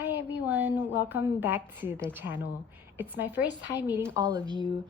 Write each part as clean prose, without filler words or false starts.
Hi everyone, welcome back to the channel. It's my first time meeting all of you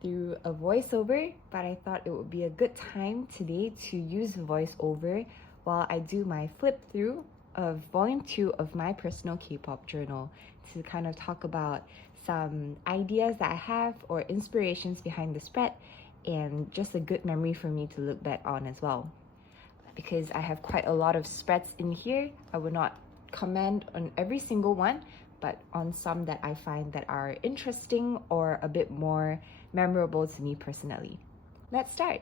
through a voiceover, but I thought it would be a good time today to use voiceover while I do my flip through of volume 2 of my personal K-pop journal to kind of talk about some ideas that I have or inspirations behind the spread and just a good memory for me to look back on as well. Because I have quite a lot of spreads in here, I will not comment on every single one, but on some that I find that are interesting or a bit more memorable to me personally. Let's start.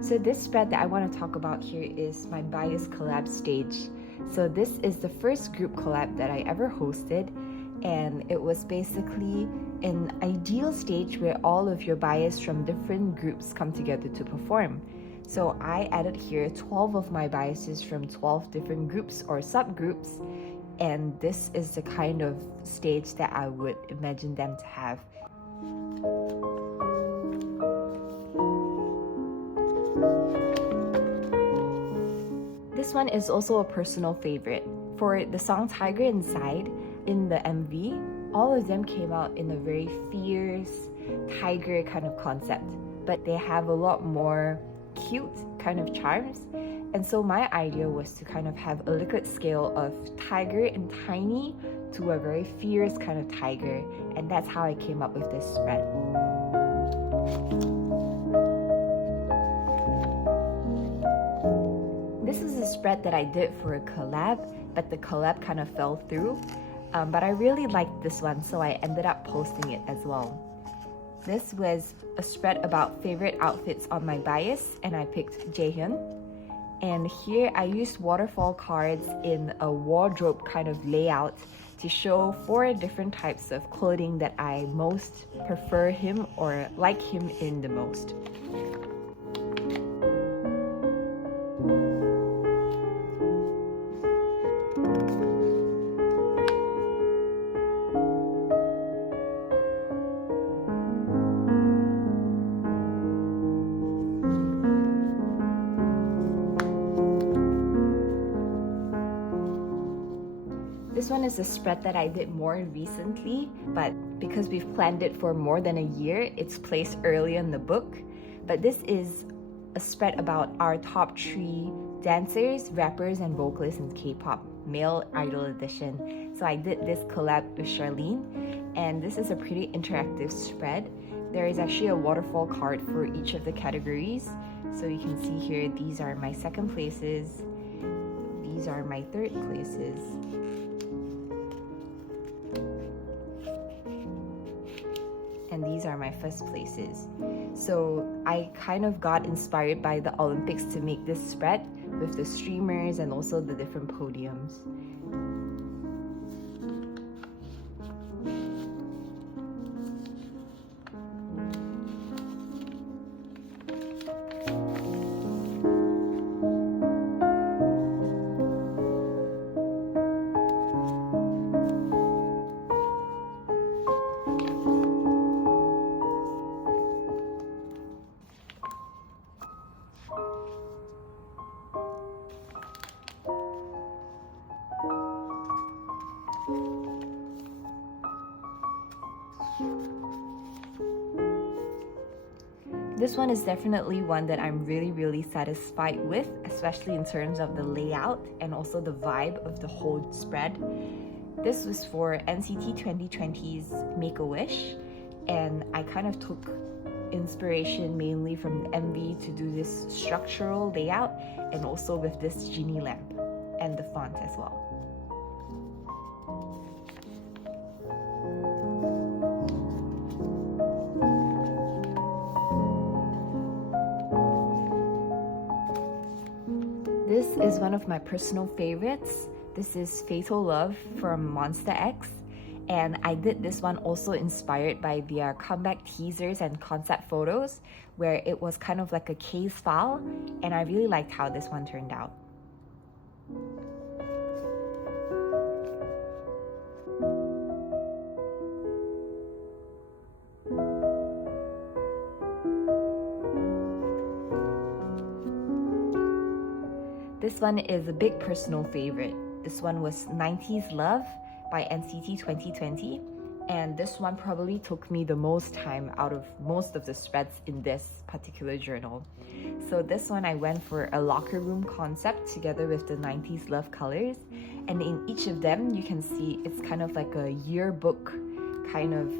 So this spread that I want to talk about here is my bias collab stage. So this is the first group collab that I ever hosted, and it was basically an ideal stage where all of your bias from different groups come together to perform. So I added here 12 of my biases from 12 different groups or subgroups, and this is the kind of stage that I would imagine them to have. This one is also a personal favorite. For the song Tiger Inside, in the MV, all of them came out in a very fierce tiger kind of concept, but they have a lot more cute kind of charms. And so my idea was to kind of have a liquid scale of tiger and tiny to a very fierce kind of tiger, and that's how I came up with this spread. This is a spread that I did for a collab, but the collab kind of fell through. But I really liked this one, so I ended up posting it as well. This was a spread about favorite outfits on my bias, and I picked Jaehyun. And here I used waterfall cards in a wardrobe kind of layout to show 4 different types of clothing that I most prefer him or like him in the most. This one is a spread that I did more recently, but because we've planned it for more than a year, it's placed early in the book. But this is a spread about our top 3 dancers, rappers, and vocalists in K-pop, male idol edition. So I did this collab with Charlene, and this is a pretty interactive spread. There is actually a waterfall card for each of the categories. So you can see here, these are my second places, these are my third places, and these are my first places. So I kind of got inspired by the Olympics to make this spread with the streamers and also the different podiums. This one is definitely one that I'm really satisfied with, especially in terms of the layout and also the vibe of the whole spread. This was for NCT 2020's Make-A-Wish, and I kind of took inspiration mainly from the MV to do this structural layout and also with this genie lamp and the font as well. one of my personal favorites. This is Fatal Love from Monster X. And I did this one also inspired by their comeback teasers and concept photos, where it was kind of like a case file, and I really liked how this one turned out. This one is a big personal favorite. This one was 90s Love by NCT 2020, and this one probably took me the most time out of most of the spreads in this particular journal. So this one I went for a locker room concept together with the 90s Love colors, and in each of them you can see it's kind of like a yearbook kind of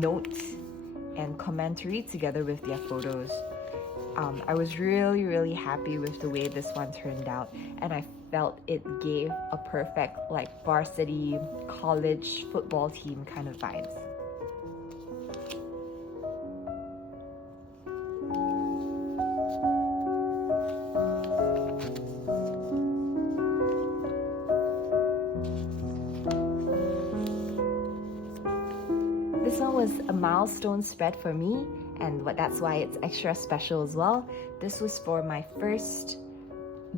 note and commentary together with their photos. I was really happy with the way this one turned out, and I felt it gave a perfect like varsity college football team kind of vibes. This one was a milestone spread for me, and that's why it's extra special as well. This was for my first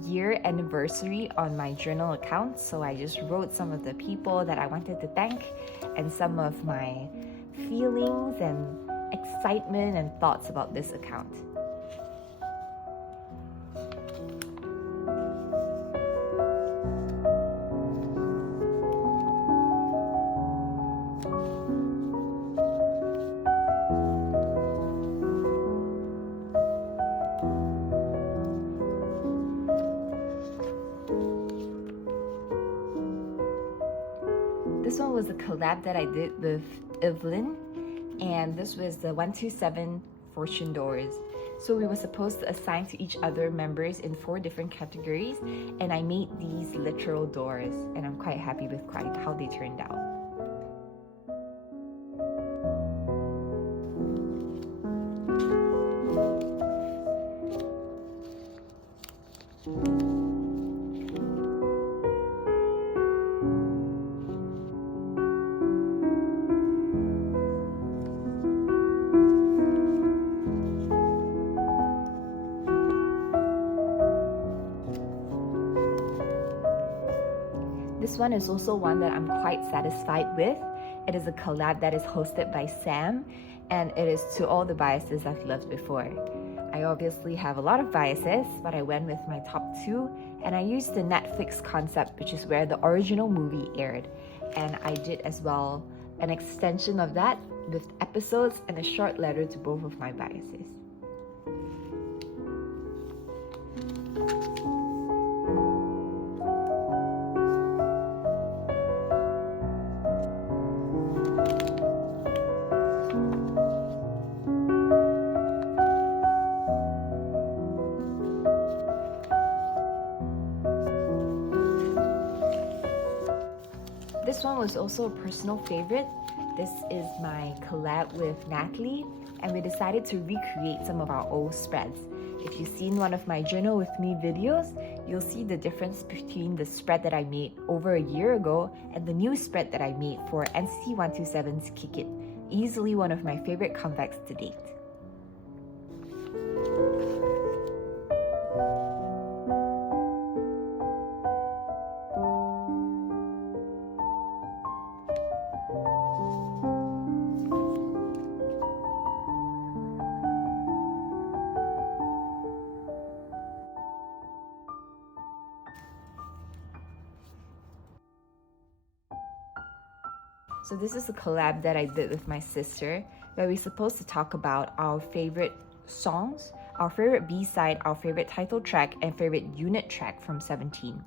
year anniversary on my journal account, so I just wrote some of the people that I wanted to thank and some of my feelings and excitement and thoughts about this account. This one was a collab that I did with Evelyn, and this was the 127 Fortune Doors. So we were supposed to assign to each other members in 4 different categories, and I made these literal doors, and I'm quite happy with how they turned out. This one is also one that I'm quite satisfied with. It is a collab that is hosted by Sam, and it is To All the Biases I've Loved Before. I obviously have a lot of biases, but I went with my top 2, and I used the Netflix concept, which is where the original movie aired. And I did as well an extension of that with episodes and a short letter to both of my biases. This one was also a personal favorite. This is my collab with Natalie, and we decided to recreate some of our old spreads. If you've seen one of my Journal With Me videos, you'll see the difference between the spread that I made over a year ago and the new spread that I made for NCT 127's Kick It. Easily one of my favorite comebacks to date. So this is a collab that I did with my sister, where we're supposed to talk about our favorite songs, our favorite B-side, our favorite title track, and favorite unit track from 17.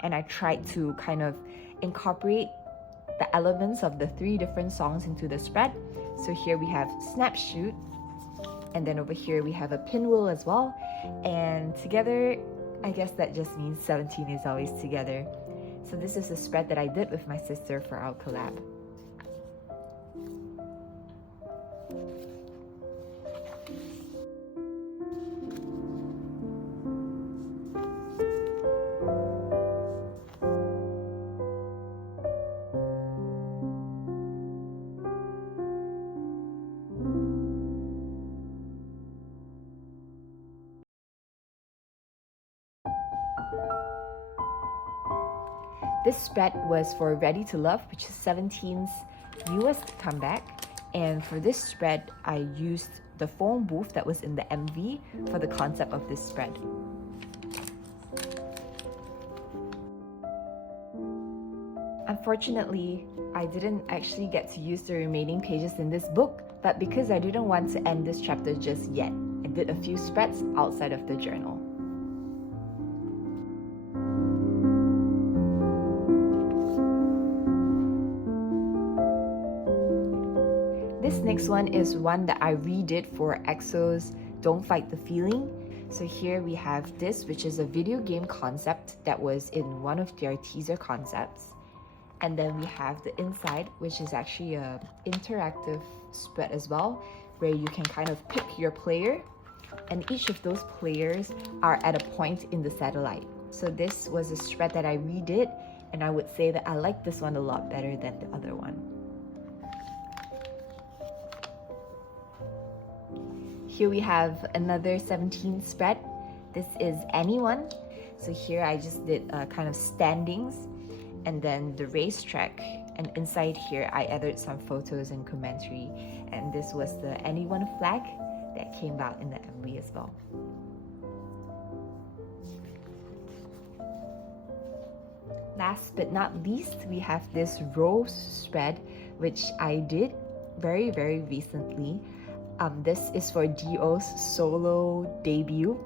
And I tried to kind of incorporate the elements of the 3 different songs into the spread. So here we have Snap Shoot, and then over here we have a pinwheel as well. And together, I guess that just means 17 is always together. So this is a spread that I did with my sister for our collab. This spread was for Ready to Love, which is 17's newest comeback. And for this spread, I used the phone booth that was in the MV for the concept of this spread. Unfortunately, I didn't actually get to use the remaining pages in this book, but because I didn't want to end this chapter just yet, I did a few spreads outside of the journal. This next one is one that I redid for EXO's Don't Fight the Feeling. So here we have this, which is a video game concept that was in one of their teaser concepts. And then we have the inside, which is actually an interactive spread as well, where you can kind of pick your player, and each of those players are at a point in the satellite. So this was a spread that I redid, and I would say that I like this one a lot better than the other one. Here we have another 17 spread. This is Anyone. So here I just did kind of standings, and then the racetrack, and inside here I added some photos and commentary, and this was the Anyone flag that came out in the MV as well. Last but not least, we have this rose spread, which I did very recently. This is for Dio's solo debut,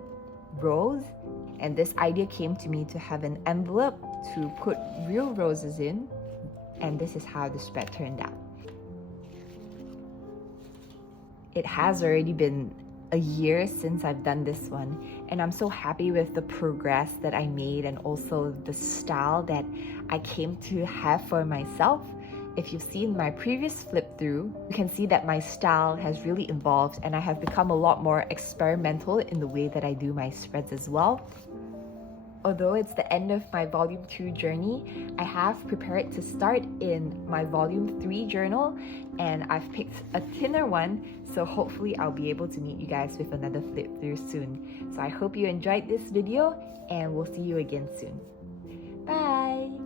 Rose, and this idea came to me to have an envelope to put real roses in, and this is how the spread turned out. It has already been a year since I've done this one, and I'm so happy with the progress that I made and also the style that I came to have for myself. If you've seen my previous flip through, you can see that my style has really evolved, and I have become a lot more experimental in the way that I do my spreads as well. Although it's the end of my volume 2 journey, I have prepared to start in my volume 3 journal, and I've picked a thinner one, so hopefully I'll be able to meet you guys with another flip through soon. So I hope you enjoyed this video, and we'll see you again soon. Bye!